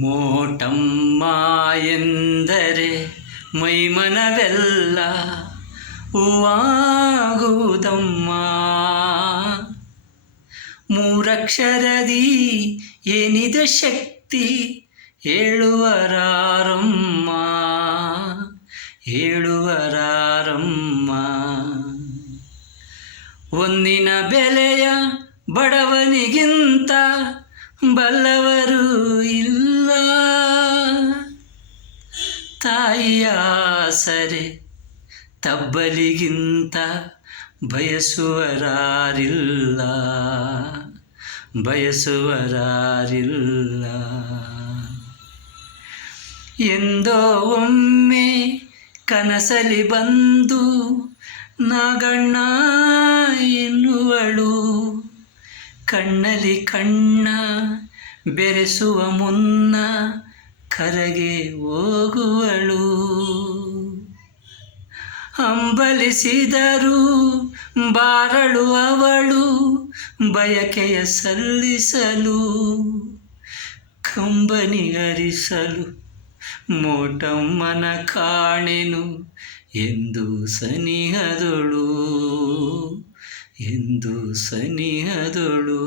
ಮೋಟಮ್ಮ ಎಂದರೆ ಮೈಮನವೆಲ್ಲ ಹೂವಾಗುವುದಮ್ಮ. ಮೂರಕ್ಷರದಿ ಏನಿದೆ ಶಕ್ತಿ ಹೇಳುವರಾರಮ್ಮ, ಹೇಳುವರಾರಮ್ಮ. ಒಂದಿನ ಬೆಲೆಯ ಬಡವನಿಗಿಂತ ಬಲ್ಲವರು ಇಲ್ಲ, ತಾಯಿಯ ಆಸರೆ ತಬ್ಬಲಿಗಿಂತ ಬಯಸುವರಾರಿಲ್ಲ, ಬಯಸುವರಾರಿಲ್ಲ. ಎಂದೋ ಒಮ್ಮೆ ಕನಸಲಿ ಬಂದು ನಾಗಣ್ಣ ಎನ್ನುವಳು, ಕಣ್ಣಲ್ಲಿ ಕಣ್ಣ ಬೆರೆಸುವ ಮುನ್ನ ಕರಗೆ ಹೋಗುವಳು. ಹಂಬಲಿಸಿದರು ಬಾರಳು ಅವಳು ಬಯಕೆಯ ಸಲ್ಲಿಸಲು, ಕಂಬನಿ ಹರಿಸಲು ಮೋಟಮ್ಮನ ಕಾಣೆನು ಎಂದು ಸನಿಹದೊಳು, ಎಂದು ಸನಿಹದೊಳು.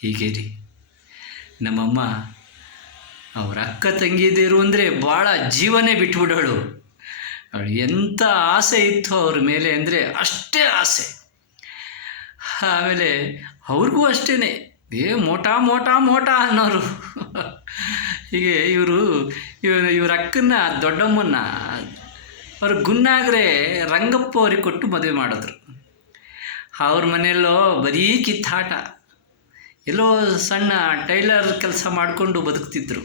ಹೀಗೆ ರೀ ನಮ್ಮಮ್ಮ ಅವ್ರ ಅಕ್ಕ ತಂಗಿದಿರು ಅಂದರೆ ಭಾಳ ಜೀವನೇ ಬಿಟ್ಬಿಡೋಳು. ಅವಳು ಎಂಥ ಆಸೆ ಇತ್ತು ಅವ್ರ ಮೇಲೆ ಅಂದರೆ ಅಷ್ಟೇ ಆಸೆ. ಆಮೇಲೆ ಅವ್ರಿಗೂ ಅಷ್ಟೇ ಮೋಟ ಮೋಟ ಮೋಟ ಅನ್ನೋರು. ಹೀಗೆ ಇವ್ರ ಅಕ್ಕನ ದೊಡ್ಡಮ್ಮನ್ನ ಅವ್ರು ಗುನ್ನಾಗ್ರೆ ರಂಗಪ್ಪ ಅವ್ರಿಗೆ ಕೊಟ್ಟು ಮದುವೆ ಮಾಡಿದ್ರು. ಅವ್ರ ಮನೆಯಲ್ಲೋ ಬರೀ ಕಿತ್ತಾಟ, ಎಲ್ಲೋ ಸಣ್ಣ ಟೈಲರ್ ಕೆಲಸ ಮಾಡಿಕೊಂಡು ಬದುಕ್ತಿದ್ರು.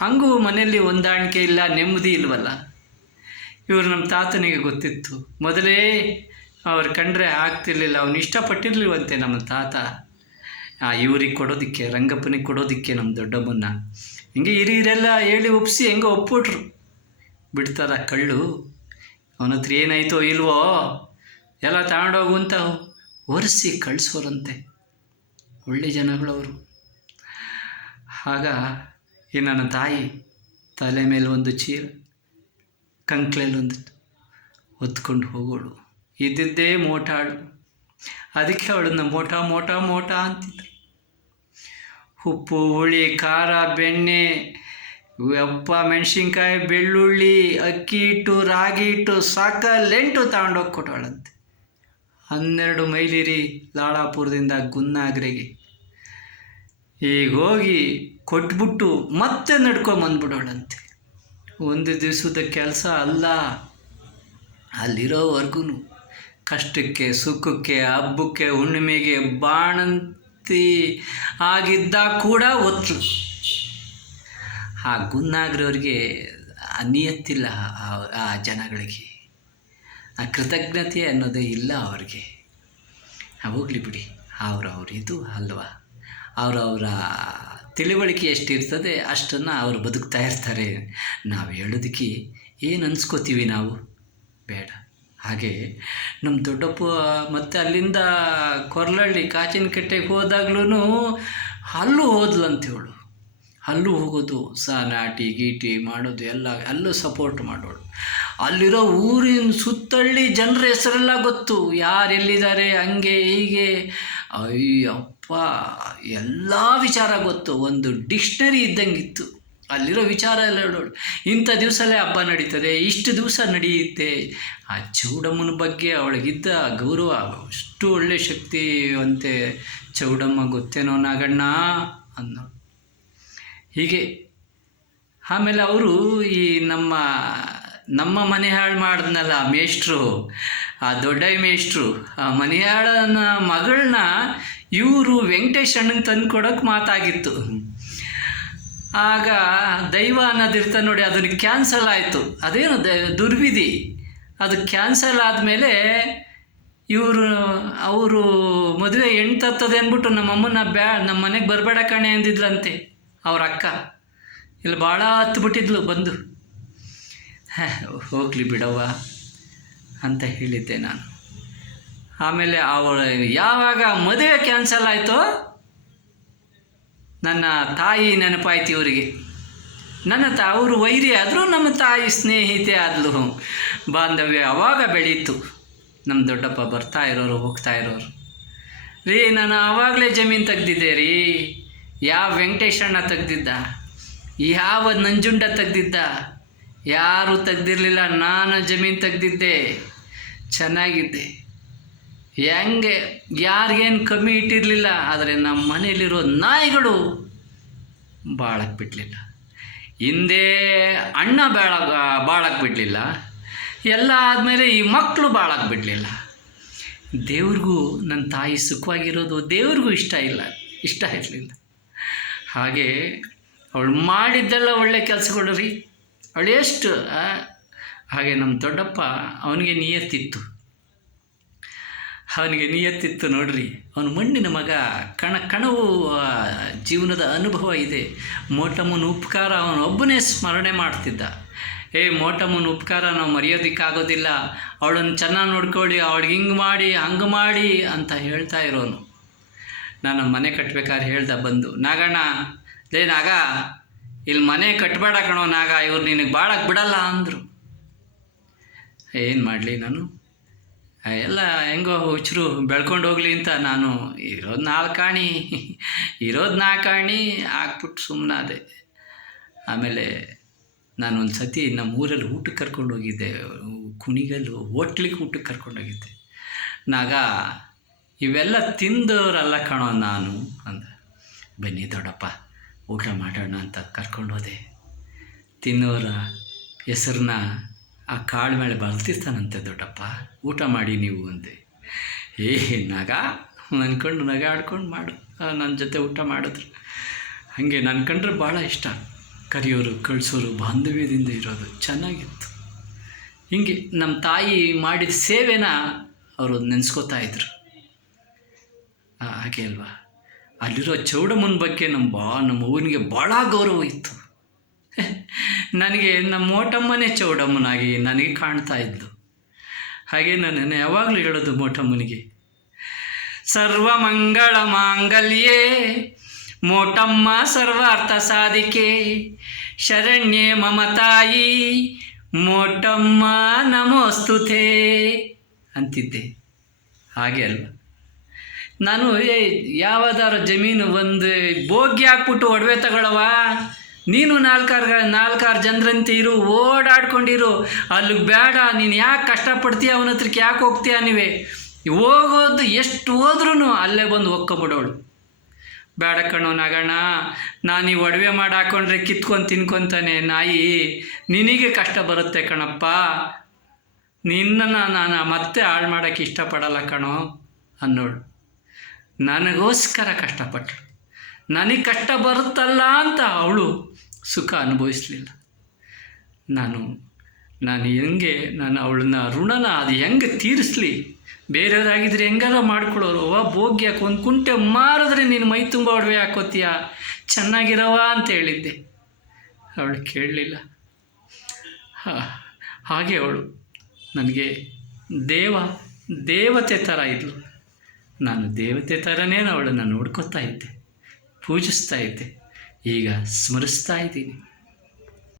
ಹಾಗೂ ಮನೆಯಲ್ಲಿ ಹೊಂದಾಣಿಕೆ ಇಲ್ಲ, ನೆಮ್ಮದಿ ಇಲ್ವಲ್ಲ. ಇವರು ನಮ್ಮ ತಾತನಿಗೆ ಗೊತ್ತಿತ್ತು. ಮೊದಲೇ ಅವ್ರು ಕಂಡ್ರೆ ಆಗ್ತಿರ್ಲಿಲ್ಲ, ಅವನು ಇಷ್ಟಪಟ್ಟಿರ್ಲಿಲ್ವಂತೆ ನಮ್ಮ ತಾತ ಇವ್ರಿಗೆ ಕೊಡೋದಕ್ಕೆ, ರಂಗಪ್ಪನಿಗೆ ಕೊಡೋದಕ್ಕೆ ನಮ್ಮ ದೊಡ್ಡಮ್ಮನ್ನ. ಹಿಂಗೆ ಹಿರಿಯರೆಲ್ಲ ಹೇಳಿ ಒಪ್ಪಿಸಿ ಹೆಂಗೋ ಒಪ್ಪಿಟ್ರು. ಬಿಡ್ತಾರ ಕಳ್ಳು, ಅವನ ಹತ್ರ ಏನಾಯ್ತೋ ಇಲ್ವೋ ಎಲ್ಲ ತಗೊಂಡೋಗು ಅಂತ ಒರೆಸಿ ಕಳಿಸೋರಂತೆ. ಒಳ್ಳೆ ಜನಗಳವರು. ಆಗ ಈ ನನ್ನ ತಾಯಿ ತಲೆ ಮೇಲೆ ಒಂದು ಚೀಲ, ಕಂಕ್ಳಲ್ಲೊಂದು ಹೊತ್ಕೊಂಡು ಹೋಗೋಳು. ಇದ್ದಿದ್ದೇ ಮೋಟಾಳು. ಅದಕ್ಕೆ ಅವಳನ್ನು ಮೋಟ ಮೋಟ ಮೋಟ ಅಂತಿದ್ರು. ಉಪ್ಪು ಹುಳಿ ಖಾರ ಬೆಣ್ಣೆ ಅಪ್ಪ ಮೆಣಸಿನ್ಕಾಯಿ ಬೆಳ್ಳುಳ್ಳಿ ಅಕ್ಕಿ ಹಿಟ್ಟು ರಾಗಿ ಹಿಟ್ಟು ಸಾಕಲ್ಲೆಂಟು ತಗೊಂಡೋಗಿ ಕೊಟ್ಟವಳಂತೆ. 12 ಮೈಲಿರಿ ಲಾಳಾಪುರದಿಂದ ಗುನ್ನಾಗ್ರೆಗೆ. ಈಗ ಹೋಗಿ ಕೊಟ್ಬಿಟ್ಟು ಮತ್ತೆ ನಡ್ಕೊಂಬಂದ್ಬಿಡೋಳಂತೆ. ಒಂದು ದಿವಸದ ಕೆಲಸ ಅಲ್ಲ, ಅಲ್ಲಿರೋವರೆಗೂ ಕಷ್ಟಕ್ಕೆ ಸುಖಕ್ಕೆ ಹಬ್ಬಕ್ಕೆ ಹುಣ್ಣಿಮೆಗೆ ಬಾಣಂತಿ ಆಗಿದ್ದಾಗ ಕೂಡ ಒತ್ತು. ಆ ಗುನ್ನಾಗ್ರವ್ರಿಗೆ ನಿಯತ್ತಿಲ್ಲ, ಆ ಜನಗಳಿಗೆ ಆ ಕೃತಜ್ಞತೆ ಅನ್ನೋದೇ ಇಲ್ಲ ಅವ್ರಿಗೆ. ಹೋಗಲಿ ಬಿಡಿ, ಅವ್ರವ್ರ ಇದು ಅಲ್ವಾ, ಅವರವರ ತಿಳಿವಳಿಕೆ ಎಷ್ಟಿರ್ತದೆ ಅಷ್ಟನ್ನು ಅವರು ಬದುಕ್ತಾ ಇರ್ತಾರೆ. ನಾವು ಹೇಳೋದಕ್ಕೆ ಏನು ಅನ್ಸ್ಕೋತೀವಿ ನಾವು, ಬೇಡ. ಹಾಗೆ ನಮ್ಮ ದೊಡ್ಡಪ್ಪ ಮತ್ತು ಅಲ್ಲಿಂದ ಕೊರ್ಲಹಳ್ಳಿ ಕಾಚಿನಕಟ್ಟೆಗೆ ಹೋದಾಗ್ಲೂ ಅಲ್ಲೂ ಹೋದ್ಲಂತೇಳು. ಅಲ್ಲೂ ಹೋಗೋದು ನಾಟಿ ಗೀಟಿ ಮಾಡೋದು ಎಲ್ಲ, ಅಲ್ಲೂ ಸಪೋರ್ಟ್ ಮಾಡೋಳು. ಅಲ್ಲಿರೋ ಊರಿನ ಸುತ್ತಳ್ಳಿ ಜನರ ಹೆಸರೆಲ್ಲ ಗೊತ್ತು, ಯಾರೆಲ್ಲಿದ್ದಾರೆ ಹಂಗೆ ಹೀಗೆ. ಅಯ್ಯಪ್ಪ, ಎಲ್ಲ ವಿಚಾರ ಗೊತ್ತು. ಒಂದು ಡಿಕ್ಷನರಿ ಇದ್ದಂಗಿತ್ತು ಅಲ್ಲಿರೋ ವಿಚಾರ ಎಲ್ಲ ಹೇಳೋಳು. ಇಂಥ ದಿವಸಲ್ಲೇ ಹಬ್ಬ ನಡೀತದೆ, ಇಷ್ಟು ದಿವಸ ನಡೆಯುತ್ತೆ. ಆ ಚೌಡಮ್ಮನ ಬಗ್ಗೆ ಅವಳಿಗಿದ್ದ ಗೌರವ ಅಷ್ಟು ಒಳ್ಳೆ ಶಕ್ತಿವಂತೆ ಚೌಡಮ್ಮ ಗೊತ್ತೇನೋ ನಾಗಣ್ಣ ಅನ್ನೋ. ಹೀಗೆ ಆಮೇಲೆ ಅವರು ಈ ನಮ್ಮ ಮನೆ ಹಾಳು ಮಾಡಿದ್ನಲ್ಲ ಮೇಷ್ಟ್ರು, ಆ ದೊಡ್ಡ ಮೇಷ್ಟ್ರು, ಆ ಮನೆಯಾಳನ ಮಗಳನ್ನ ಇವರು ವೆಂಕಟೇಶ್ ಅಣ್ಣಂಗೆ ತಂದು ಕೊಡೋಕೆ ಮಾತಾಗಿತ್ತು. ಆಗ ದೈವ ಅನ್ನೋದಿರ್ತ ನೋಡಿ, ಅದನ್ನು ಕ್ಯಾನ್ಸಲ್ ಆಯಿತು. ಅದೇನು ದುರ್ವಿಧಿ. ಅದು ಕ್ಯಾನ್ಸಲ್ ಆದಮೇಲೆ ಅವರು ಮದುವೆ ಹೆಣ್ಣು ತರ್ತದೆ ಅಂದ್ಬಿಟ್ಟು ನಮ್ಮಮ್ಮನ ನಮ್ಮ ಮನೆಗೆ ಬರಬೇಡ ಕಣೆ ಅಂದಿದ್ಲಂತೆ ಅವ್ರ ಅಕ್ಕ. ಇಲ್ಲಿ ಭಾಳ ಹತ್ಬಿಟ್ಟಿದ್ಲು ಬಂದು. ಹೋಗಲಿ ಬಿಡವ್ವ ಅಂತ ಹೇಳಿದ್ದೆ ನಾನು. ಆಮೇಲೆ ಅವಳು ಯಾವಾಗ ಮದುವೆ ಕ್ಯಾನ್ಸಲ್ ಆಯಿತೋ ನನ್ನ ತಾಯಿ ನೆನಪಾಯ್ತು ಇವರಿಗೆ. ಅವರು ವೈರಿ ಆದರೂ ನಮ್ಮ ತಾಯಿ ಸ್ನೇಹಿತೆ ಆದಳು. ಬಾಂಧವ್ಯ ಅವಾಗ ಬೆಳೀತು. ನಮ್ಮ ದೊಡ್ಡಪ್ಪ ಬರ್ತಾ ಇರೋರು ಹೋಗ್ತಾ ಇರೋರು. ರೀ ನಾನು ಆವಾಗಲೇ ಜಮೀನು ತೆಗ್ದಿದ್ದೆ ರೀ. ಯಾವ ವೆಂಕಟೇಶಣ್ಣ ತೆಗ್ದಿದ್ದ, ಯಾವ ನಂಜುಂಡ ತೆಗ್ದಿದ್ದ, ಯಾರೂ ತೆಗ್ದಿರಲಿಲ್ಲ. ನಾನು ಜಮೀನು ತೆಗ್ದಿದ್ದೆ, ಚೆನ್ನಾಗಿದ್ದೆ, ಹೆಂಗೆ ಯಾರಿಗೇನು ಕಮ್ಮಿ ಇಟ್ಟಿರಲಿಲ್ಲ. ಆದರೆ ನಮ್ಮ ಮನೆಯಲ್ಲಿರೋ ನಾಯಿಗಳು ಬಾಳಕ್ಕೆ ಬಿಡಲಿಲ್ಲ. ಹಿಂದೆ ಅಣ್ಣ ಬಾಳಕ್ಕೆ ಬಿಡಲಿಲ್ಲ. ಎಲ್ಲ ಆದಮೇಲೆ ಈ ಮಕ್ಕಳು ಬಾಳಕ್ಕೆ ಬಿಡಲಿಲ್ಲ. ದೇವ್ರಿಗೂ ನನ್ನ ತಾಯಿ ಸುಖವಾಗಿರೋದು ದೇವ್ರಿಗೂ ಇಷ್ಟ ಇರಲಿಲ್ಲ. ಹಾಗೆ ಅವಳು ಮಾಡಿದ್ದೆಲ್ಲ ಒಳ್ಳೆ ಕೆಲಸಗಳು ರೀ. ಅವಳು ಎಷ್ಟು ಹಾಗೆ ನಮ್ಮ ದೊಡ್ಡಪ್ಪ ಅವನಿಗೆ ನಿಯತ್ತಿತ್ತು ನೋಡ್ರಿ. ಅವನು ಮಣ್ಣಿನ ಮಗ. ಕಣವು ಜೀವನದ ಅನುಭವ ಇದೆ. ಮೋಟಮ್ಮನ ಉಪಕಾರ ಅವನೊಬ್ಬನೇ ಸ್ಮರಣೆ ಮಾಡ್ತಿದ್ದ. ಮೋಟಮ್ಮನ ಉಪಕಾರ ನಾವು ಮರೆಯೋದಕ್ಕಾಗೋದಿಲ್ಲ, ಅವಳನ್ನು ಚೆನ್ನಾಗಿ ನೋಡ್ಕೊಳ್ಳಿ, ಅವಳಿಗೆ ಹಂಗೆ ಮಾಡಿ ಅಂತ ಹೇಳ್ತಾ ಇರೋನು. ನಾನು ಮನೆ ಕಟ್ಟಬೇಕಾದ್ರೆ ಹೇಳ್ದೆ ಬಂದು, ನಾಗಣ್ಣ ನಾಗ ಇಲ್ಲಿ ಮನೆ ಕಟ್ಟಬೇಡ ಕಣೋ ನಾಗ, ಇವ್ರು ನಿನಗೆ ಬಾಳಕ್ಕೆ ಬಿಡಲ್ಲ ಅಂದರು. ಏನು ಮಾಡಲಿ ನಾನು, ಎಲ್ಲ ಹೆಂಗೋ ಹುಚ್ಚರು ಬೆಳ್ಕೊಂಡು ಹೋಗಲಿ ಅಂತ ನಾನು ಇರೋದು 4 ಆಣಿ ಹಾಕ್ಬಿಟ್ಟು ಸುಮ್ಮನಾದೆ. ಆಮೇಲೆ ನಾನೊಂದು ಸತಿ ನಮ್ಮ ಊರಲ್ಲಿ ಊಟಕ್ಕೆ ಕರ್ಕೊಂಡು ಹೋಗಿದ್ದೆ, ಕುಣಿಗಲ್ಲು ಹೋಟ್ಲಿಗೆ ಊಟಕ್ಕೆ ಕರ್ಕೊಂಡೋಗಿದ್ದೆ. ನಾಗ ಇವೆಲ್ಲ ತಿಂದವರಲ್ಲ ಕಣೋ ನಾನು ಅಂದ. ಬನ್ನಿ ದೊಡ್ಡಪ್ಪ ಊಟ ಮಾಡೋಣ ಅಂತ ಕರ್ಕೊಂಡು ಹೋದೆ. ತಿನ್ನೋರ ಹೆಸರನ್ನ ಆ ಕಾಳು ಮೇಲೆ ಬರ್ತಿರ್ತಾನಂತೆ ದೊಡ್ಡಪ್ಪ, ಊಟ ಮಾಡಿ ನೀವು ಅಂದೆ. ನಾಗ ಅಂದ್ಕೊಂಡು ನಗ ಆಡ್ಕೊಂಡು ಮಾಡು, ನನ್ನ ಜೊತೆ ಊಟ ಮಾಡಿದ್ರು. ಹಾಗೆ ನನ್ನ ಕಂಡ್ರೆ ಭಾಳ ಇಷ್ಟ. ಕರೆಯೋರು ಕಳಿಸೋರು, ಬಾಂಧವ್ಯದಿಂದ ಇರೋದು ಚೆನ್ನಾಗಿತ್ತು. ಹೀಗೆ ನಮ್ಮ ತಾಯಿ ಮಾಡಿದ ಸೇವೆನ ಅವರು ನೆನೆಸ್ಕೋತಾ ಇದ್ರು. ಹಾಗೆ ಅಲ್ವಾ. ಅಲ್ಲಿರೋ ಚೌಡಮ್ಮನ ಬಗ್ಗೆ ನಮ್ಮ ಊರಿಗೆ ಭಾಳ ಗೌರವ ಇತ್ತು. ನನಗೆ ನಮ್ಮ ಮೋಟಮ್ಮನೇ ಚೌಡಮ್ಮನಾಗಿ ನನಗೆ ಕಾಣ್ತಾ ಇದ್ಲು. ಹಾಗೆ ನಾನು ಯಾವಾಗಲೂ ಹೇಳೋದು ಮೋಟಮ್ಮನಿಗೆ, ಸರ್ವಮಂಗಳ ಮಾಂಗಲ್ಯೇ ಮೋಟಮ್ಮ ಸರ್ವಾರ್ಥ ಸಾಧಿಕೆ, ಶರಣ್ಯೆ ಮಮತಾಯಿ ಮೋಟಮ್ಮ ನಮೋಸ್ತುತೆ ಅಂತಿದ್ದೆ. ಹಾಗೆ ಅಲ್ವ. ನಾನು ಯಾವುದಾದ್ರು ಜಮೀನು ಒಂದು ಬೋಗಿ ಹಾಕ್ಬಿಟ್ಟು ಒಡವೆ ತಗೊಳ್ಳವ, ನೀನು 4 ಜನರಂತೆ ಇರು, ಓಡಾಡ್ಕೊಂಡಿರು, ಅಲ್ಲಿಗೆ ಬೇಡ, ನೀನು ಯಾಕೆ ಕಷ್ಟಪಡ್ತೀಯ, ಅವನ ಹತ್ರಕ್ಕೆ ಯಾಕೆ ಹೋಗ್ತೀಯ, ನೀವೇ ಹೋಗೋದು ಎಷ್ಟು ಹೋದ್ರೂ ಅಲ್ಲೇ ಬಂದು ಒಕ್ಕೊಬಿಡೋಳು. ಬೇಡ ಕಣೋ ನಾಗಣ್ಣ, ನಾನು ಈ ಒಡವೆ ಮಾಡಿ ಹಾಕ್ಕೊಂಡ್ರೆ ಕಿತ್ಕೊಂಡು ತಿನ್ಕೊತಾನೆ ನಾಯಿ, ನಿನಗೆ ಕಷ್ಟ ಬರುತ್ತೆ ಕಣಪ್ಪ, ನಿನ್ನನ್ನು ನಾನು ಮತ್ತೆ ಹಾಳು ಮಾಡೋಕ್ಕೆ ಇಷ್ಟಪಡಲ್ಲ ಕಣೋ ಅನ್ನೋಳು. ನನಗೋಸ್ಕರ ಕಷ್ಟಪಟ್ಟಳು. ನನಗೆ ಕಷ್ಟ ಬರುತ್ತಲ್ಲ ಅಂತ ಅವಳು ಸುಖ ಅನುಭವಿಸಲಿಲ್ಲ. ನಾನು ಅವಳನ್ನ ಋಣನ ಅದು ಹೆಂಗೆ ತೀರಿಸ್ಲಿ, ಬೇರೆಯವರಾಗಿದ್ದರೆ ಹೆಂಗೆಲ್ಲ ಮಾಡ್ಕೊಳ್ಳೋರು. ಭೋಗ್ಯಕ್ಕೆ ಒಂದು ಕುಂಟೆ ಮಾರಿದ್ರೆ ನೀನು ಮೈ ತುಂಬ ಒಡವೆ ಹಾಕೋತೀಯ, ಚೆನ್ನಾಗಿರವ ಅಂತ ಹೇಳಿದ್ದೆ. ಅವಳು ಕೇಳಲಿಲ್ಲ. ಹಾಗೆ ಅವಳು ನನಗೆ ದೇವತೆ ಥರ ಇದ್ಳು. ನಾನು ದೇವತೆ ಥರನೇ ಅವಳನ್ನು ನೋಡ್ಕೊತಾ ಇದ್ದೆ, ಪೂಜಿಸ್ತಾ ಇದ್ದೆ. ಈಗ ಸ್ಮರಿಸ್ತಾ ಇದ್ದೀನಿ.